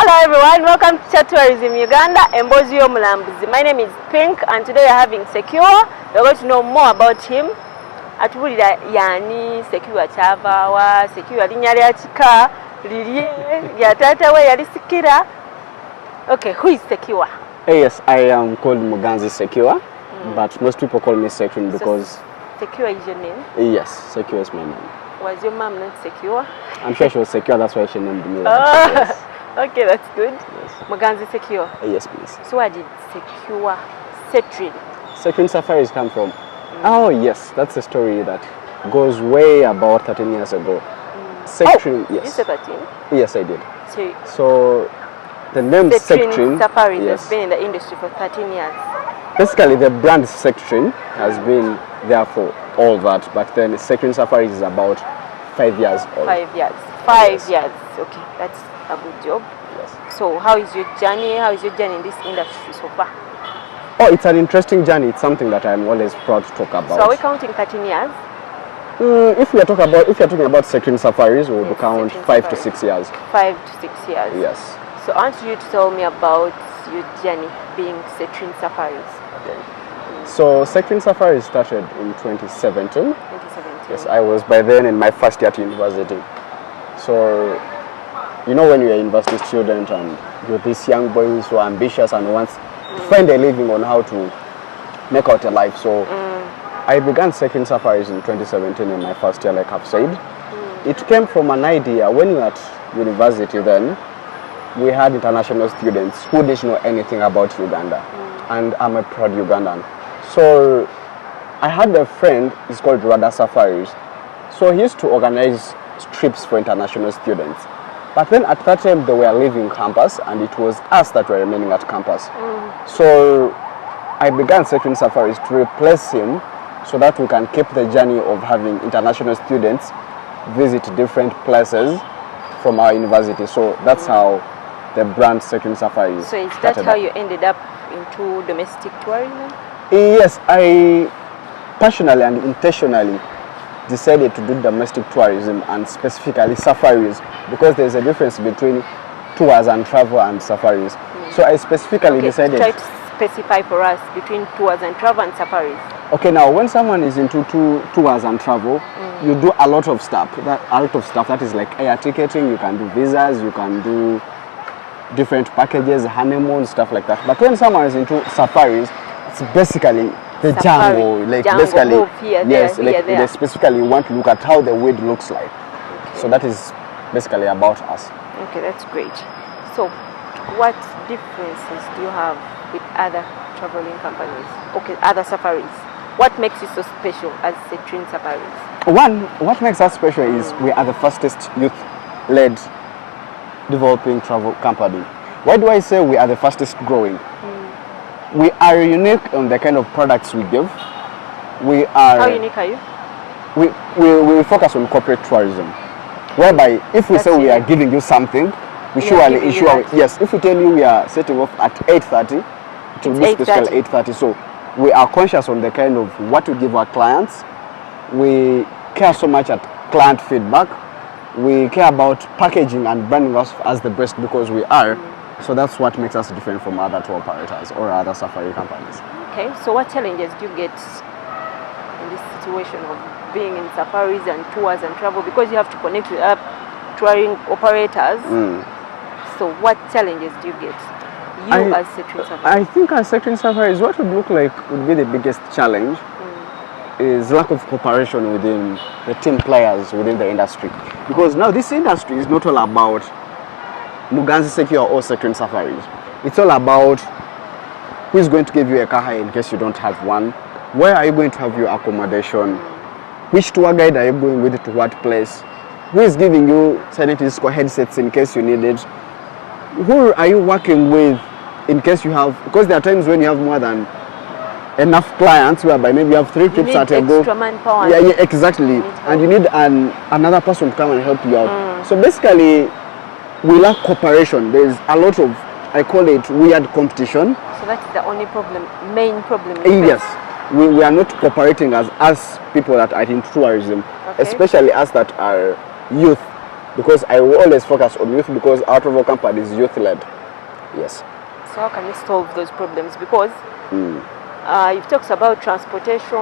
Hello everyone, welcome to Tourism Uganda, Embozi Mulambuzi. My name is Pink and today we are having Secure. We're going to know more about him. Atubulira yani Secure chavawa, Secure linyali achika, lilie, yatata we yali sikira. Okay, who is Secure? Yes, I am called Muganzi Secure, but most people call me Sectrine because... Secure is your name? Yes, Secure is my name. Was your mom not secure? I'm sure she was secure, that's why she named me. Yes. Okay, that's good. Yes. Muganzi Secure. Yes, please. So where did Secure Sectrine? Sectrine Safaris come from? Oh, yes, that's a story that goes way about 13 years ago. Sectrine, yes. You said 13? Yes, I did. So the name Sectrine Safaris yes, has been in the industry for 13 years. Basically, the brand Sectrine has been there for all that, but then Sectrine Safaris is about 5 years old. 5 years. 5 years. Okay, that's a good job. Yes. So how is your journey? How is your journey in this industry so far? Oh, it's an interesting journey. It's something that I'm always proud to talk about. So are we counting 13 years? If you're talking about Sectrine Safaris, we'll count 5 to 6 years. 5 to 6 years. Yes. So I want you to tell me about your journey being Sectrine Safaris. Okay. So Sectrine Safaris started in 2017. 2017. Yes, I was by then in my first year at university. So, you know, when you're a university student and you're this young boy who's so ambitious and wants to find a living on how to make out a life. So I began Sectrine Safaris in 2017 in my first year, like I've said. It came from an idea when we were at university then. We had international students who didn't know anything about Uganda. And I'm a proud Ugandan. So I had a friend, he's called Radha Safaris. So he used to organize trips for international students. But then at that time they were leaving campus and it was us that were remaining at campus. So I began Sectrine Safaris to replace him so that we can keep the journey of having international students visit different places from our university. So that's how the brand Sectrine Safaris So is that how you ended up into domestic tourism? Yes, I personally and intentionally decided to do domestic tourism and specifically safaris because there's a difference between tours and travel and safaris. So I specifically decided... Try to specify for us between tours and travel and safaris. Okay, now when someone is into tours and travel, you do a lot of stuff. That is like air ticketing, you can do visas, you can do different packages, honeymoon, stuff like that. But when someone is into safaris, it's basically the jungle, like basically, they specifically want to look at how the weed looks like. Okay. So that is basically about us. Okay, that's great. So, what differences do you have with other traveling companies? Okay, other safaris. What makes you so special as Sectrine Safaris? One, what makes us special is we are the fastest youth-led developing travel company. Why do I say we are the fastest growing? We are unique on the kind of products we give. We are... How unique are you? We focus on corporate tourism, whereby if we say we are giving you something, we surely issue... Yes, if we tell you we are setting off at 8:30, it will be specifically 8:30. So we are conscious on the kind of what we give our clients. We care so much at client feedback. We care about packaging and branding us as the best because we are. So that's what makes us different from other tour operators or other safari companies. Okay, so what challenges do you get in this situation of being in safaris and tours and travel? Because you have to connect with other touring operators. So what challenges do you get? As Sectrine Safaris? I think as Sectrine Safaris, what would look like would be the biggest challenge is lack of cooperation within the team players within the industry. Because now this industry is not all about Muganzi Secure or Sectrine Safaris. It's all about who is going to give you a car hire in case you don't have one, where are you going to have your accommodation, which tour guide are you going with to what place, who is giving you Silent Disco headsets in case you need it, who are you working with in case you have, because there are times when you have more than enough clients whereby maybe you have 3 trips at a go. Manpower. Yeah, exactly. And you need another person to come and help you out. So basically, we lack cooperation. There is a lot of, I call it weird competition. So that's the only problem, main problem. Yes, we are not cooperating as people that are in tourism, especially us that are youth because I will always focus on youth because our travel company is youth-led. Yes. So how can we solve those problems? Because you've talked about transportation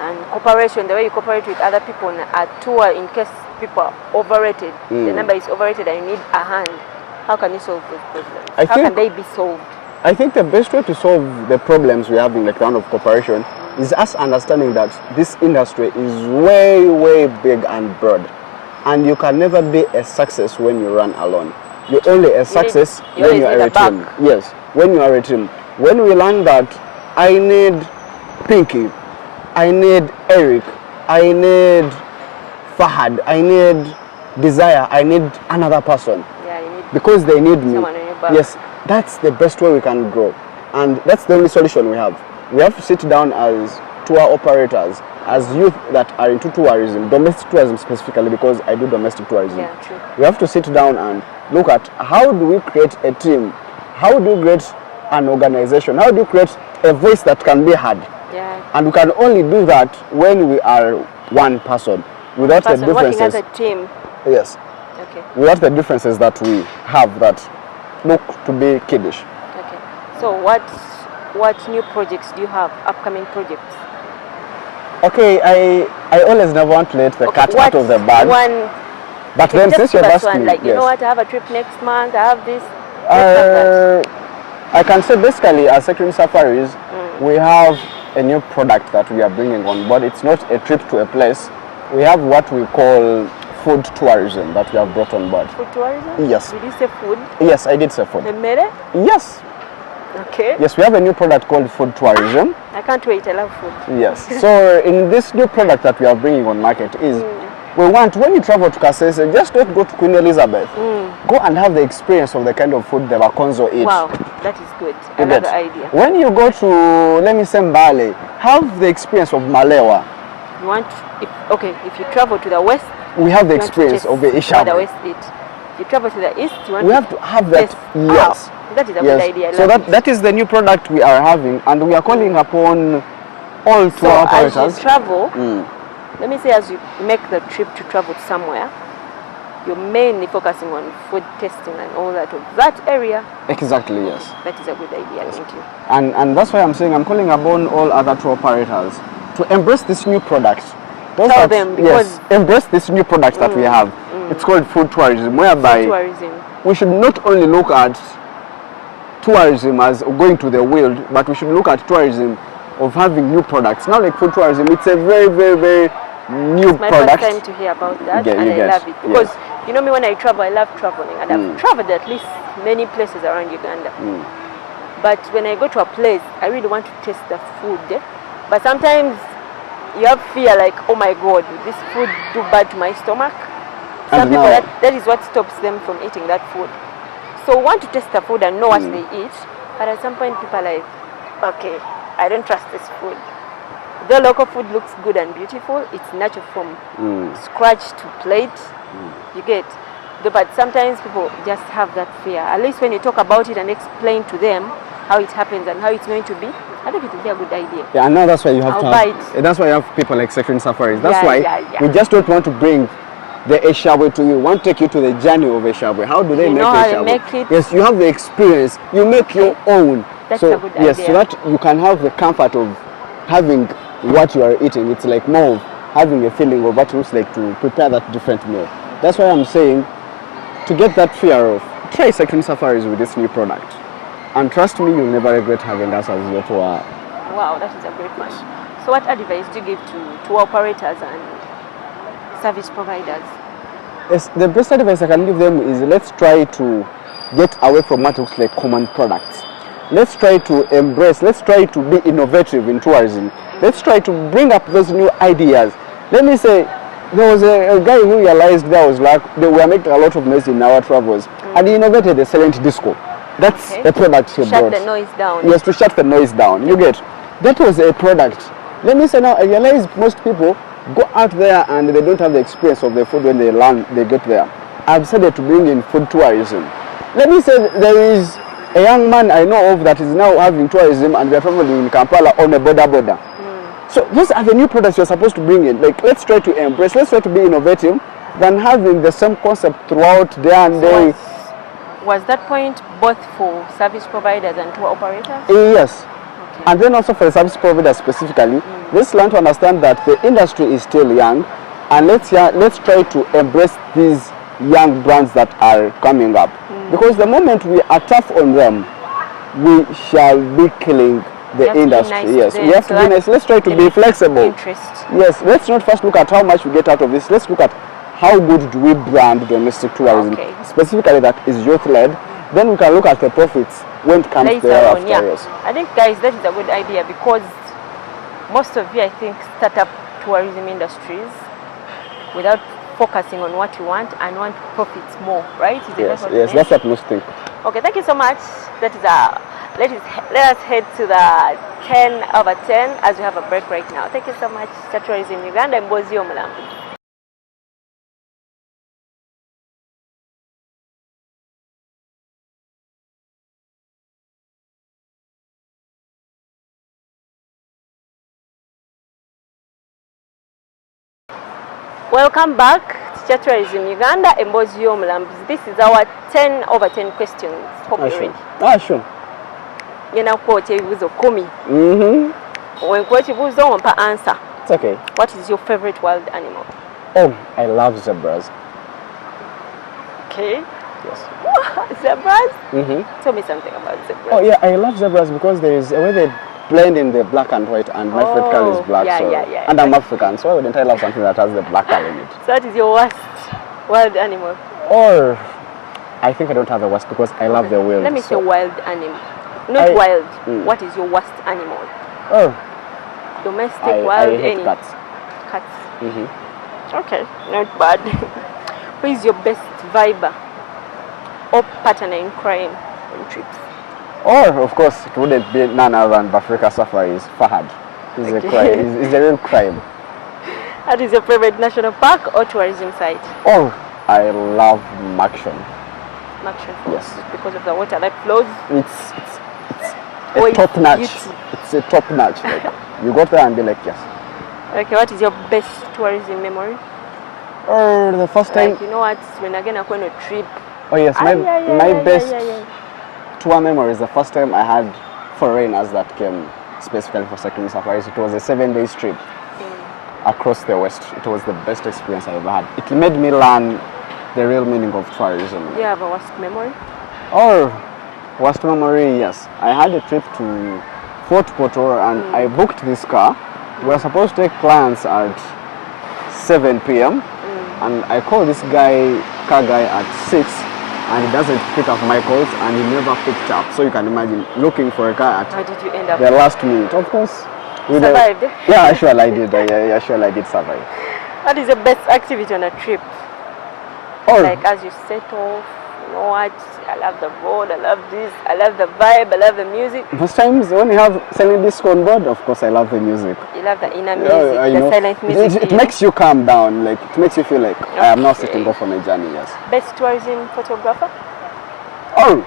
and cooperation, the way you cooperate with other people on a tour in case people are overrated. The number is overrated and you need a hand. How can you solve those problems? How can they be solved? I think the best way to solve the problems we have in the ground of cooperation is us understanding that this industry is way, way big and broad. And you can never be a success when you run alone. You're only a success when you are a team. Yes, when you are a team. When we learn that I need Pinky, I need Eric, I need Fahad, I need Desire, I need another person. Yeah, you need because they need me. someone on your back. Yes, that's the best way we can grow. And that's the only solution we have. We have to sit down as tour operators, as youth that are into tourism, domestic tourism specifically, because I do domestic tourism. Yeah, true. We have to sit down and look at how do we create a team? How do you create an organization? How do you create a voice that can be heard? Yeah. And we can only do that when we are one person, without the differences. Working as a team. Yes. Okay. Without the differences that we have that look to be kiddish. Okay. So what new projects do you have? Upcoming projects? Okay, I always never want to let the cat out of the bag. But then since you've asked me, like, you know what, I have a trip next month, I have this. I can say basically at Sectrine Safaris, we have a new product that we are bringing on board. It's not a trip to a place. We have what we call food tourism that we have brought on board. Food tourism? Yes. Did you say food? Yes, I did say food. Memere? Yes. Okay. Yes, we have a new product called food tourism. I can't wait, I love food. Yes. So in this new product that we are bringing on market is, we want, when you travel to Kasese, just don't go to Queen Elizabeth. Go and have the experience of the kind of food the Bakonzo eat. Wow, that is good. I love the idea. When you go to, let me say, Mbale, have the experience of Malewa. You want, if you travel to the west, we have the experience of the Isha. The west eat. If you travel to the east, you want we have to have that. Yes. That is a good idea. So that is the new product we are having, and we are calling upon all tour operators. As you travel, let me say, as you make the trip to travel somewhere, you're mainly focusing on food testing and all that of that area. Exactly, yes. That is a good idea, yes. Thank you. And that's why I'm saying I'm calling upon all other tour operators to embrace this new product. Tell them, because embrace this new product that we have. It's called food tourism, whereby we should not only look at tourism as going to the world, but we should look at tourism of having new products. Now, like food tourism, it's a very, very, very new it's my product. first time to hear about that, and I love it. Because, you know me, when I travel, I love traveling, and I've traveled at least many places around Uganda. But when I go to a place, I really want to taste the food. But sometimes you have fear, like, oh my God, will this food do bad to my stomach? Some people, that is what stops them from eating that food. So want to taste the food and know what they eat, but at some point people are like, okay, I don't trust this food. The local food looks good and beautiful, it's natural from scratch to plate, you get. But sometimes people just have that fear. At least when you talk about it and explain to them how it happens and how it's going to be, I think it will be a good idea. Yeah, and now that's why you have that's why you have people like Sectrine Safaris. That's why we just don't want to bring the Eshabwe to you. We want to take you to the journey of Eshabwe. How do they make Eshabwe? Yes, you have the experience. You make your own. That's a good idea. Yes, so that you can have the comfort of having what you are eating. It's like more of having a feeling of what it looks like to prepare that different meal. That's why I'm saying, to get that fear off, try Sectrine Safaris with this new product. And trust me, you'll never regret having us as your tour. Wow, that is a great one. So what advice do you give to tour operators and service providers? Yes, the best advice I can give them is, let's try to get away from what looks like common products. Let's try to embrace, let's try to be innovative in tourism. Let's try to bring up those new ideas. Let me say, there was a guy who realized there was like, they were making a lot of noise in our travels, and he innovated the silent disco. That's a product he brought. Shut the noise down. Yes, to shut the noise down. You get. That was a product. Let me say now, I realize most people go out there and they don't have the experience of the food when they get there. I've decided to bring in food tourism. Let me say, there is a young man I know of that is now having tourism, and we are traveling in Kampala on a border. So those are the new products you're supposed to bring in. Like, let's try to embrace, let's try to be innovative. than having the same concept throughout day and day. Was that point both for service providers and tour operators? Yes. Okay. And then also for the service providers specifically, let's learn to understand that the industry is still young, and let's try to embrace these young brands that are coming up. Because the moment we are tough on them, we shall be killing the industry. Yes, we have to be nice. Let's try to be flexible. Yes, let's not first look at how much we get out of this. Let's look at how good do we brand domestic tourism, specifically that is youth-led. Then we can look at the profits when it comes thereafter. Yes. I think, guys, that is a good idea, because most of you, I think, start up tourism industries without focusing on what you want and want profits more, right? Yes, that's what most think. Okay, thank you so much. That is let us head to the 10 over 10 as we have a break right now. Thank you so much. Tourism Uganda, Mbozi Omulambuzi. Welcome back to Tourism Uganda, Mbozi Omulambuzi. This is our 10 over 10 questions. Hope you're ready. Sure. Yena kuoche ebibuzo 10. When kuoche ebibuzo wampa answer. It's okay. What is your favorite wild animal? Oh, I love zebras. Okay. Yes. Zebras? Tell me something about zebras. Oh yeah, I love zebras because there is a way they blend in the black and white, and my favorite color is black. And I'm African, so why wouldn't I love something that has the black color in it? So what is your worst wild animal? Or I think I don't have a worst because I love the wild. Let me say wild animal. Not wild. What is your worst animal? Oh. Domestic, wild, I hate cats. Cats. Okay, not bad. Who is your best viber or partner in crime on trips? Or, of course, it wouldn't be none other than Sectrine Safaris. Fahad. He's a crime. He's a real crime. What is your favorite national park or tourism site? Oh, I love Maction. Maction? Yes. Because of the water that flows? It's a top notch. It's a top notch. Like, you go there and be like, yes. Okay, what is your best tourism memory? Or the first time. Like, you know what? When again I go on a trip. Oh yes, my best tour memory is the first time I had foreigners that came specifically for Sectrine Safaris. It was a 7-day trip across the West. It was the best experience I ever had. It made me learn the real meaning of tourism. Do you have a worst memory? Or worst memory, yes. I had a trip to Fort Portal and I booked this car. We were supposed to take clients at 7 p.m. and I called this car guy at 6. And he doesn't pick up my calls, and he never picked up. So you can imagine looking for a car at How did you end up? The last minute. Of course. Survived? Yeah, sure I did. Yeah, sure I did survive. What is the best activity on a trip? Like as you set off, you know what? I love the road, I love this, I love the vibe, I love the music. Most times when you have silent disco on board, of course I love the music. You love the inner music, the silent music. It makes you calm down, like it makes you feel like I am now setting off on a journey, yes. Best tourism photographer? Oh,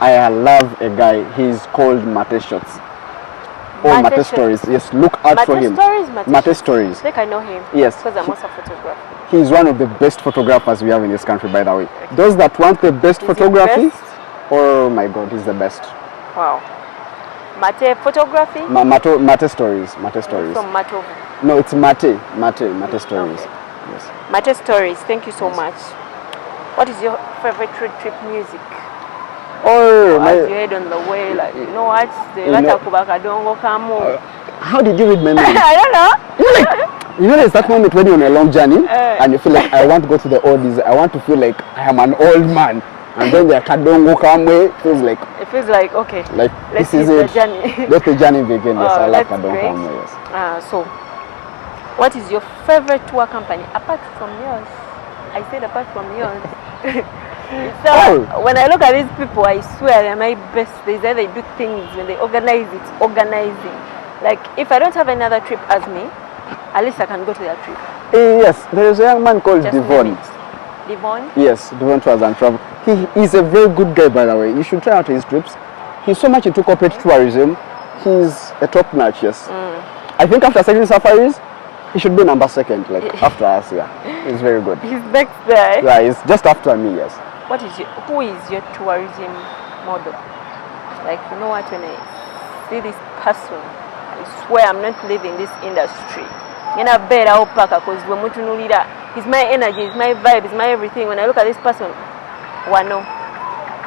I love a guy, he's called Mate Shots. Oh, Mate Stories, yes, look out for him. Mate Stories. I think I know him. Yes. Because I'm also a photographer. He's one of the best photographers we have in this country, by the way. Those that want the best photography, oh my God, he's the best. Wow. Mate photography? Mate Stories. Mate Stories. From Matovu? No, it's Mate Stories. Okay. Yes. Mate Stories, thank you so much. What is your favorite road trip music? As you head on the way, like, you know what? How did you read my mind? I don't know. You know, there's that moment when you're on a long journey and you feel like, I want to go to the oldies. I want to feel like I am an old man. And then the Kadongo Kamwe feels like... It feels like, okay, like this is the journey. Let the journey begin. Yes, I love Kadongo Kamwe, yes. So, what is your favorite tour company? Apart from yours. I said apart from yours. So, when I look at these people, I swear they're my best. They say they do things when they organize, it's organizing. Like, if I don't have another trip as me, at least I can go to their trip. Yes, there is a young man called Devon. Devon? Yes, Devon Tours and Travel. He's a very good guy, by the way. You should try out his trips. He's so much into corporate tourism. He's a top notch, yes. I think after Sectrine Safaris, He should be number 2nd, like after us. Yeah, he's very good. He's next there. Yeah, he's just after me. Yes. Who is your tourism model? Like, you know what, when I see this person, I swear I'm not leaving this industry. He's my energy, he's my vibe, he's my everything. When I look at this person, wano.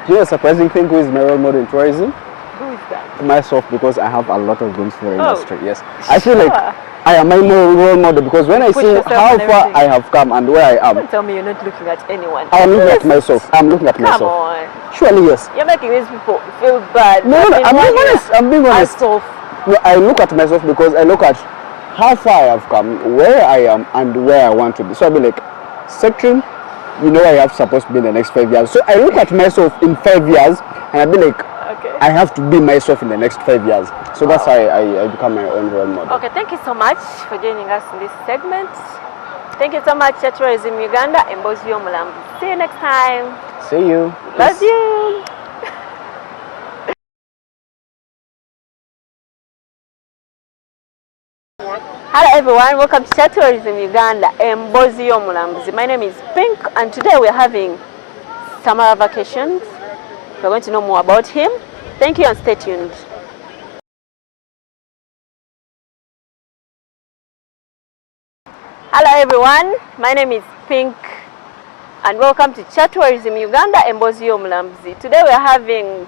You know, a surprising thing, who is my role model in tourism? Who is that? Myself, because I have a lot of dreams for the industry. Yes, I feel Sure. like I am my role model because when I see how far I have come and where I am. Don't tell me you're not looking at anyone. I am looking at myself. I'm looking at myself. Come on. Surely, yes. You're making these people feel bad. No, I'm being honest. I'm being honest. No, I look at myself because I look at how far I have come, where I am, and where I want to be. So I'll be like, Sectrine, you know I have supposed to be in the next 5 years. So I look at myself in 5 years, and I'll be like, okay. I have to be myself in the next 5 years. So that's how I become my own role model. Okay, thank you so much for joining us in this segment. Thank you so much, Tourism Uganda and Bozio Mulambu. See you next time. See you. Love you. Hello everyone, welcome to Tourism Uganda and Bozio Mulambu. My name is Pink and today we're having summer vacations. We're going to know more about him. Thank you and stay tuned. Hello everyone, my name is Pink and welcome to Tourism Uganda and Bozio Mulambu. Today we're having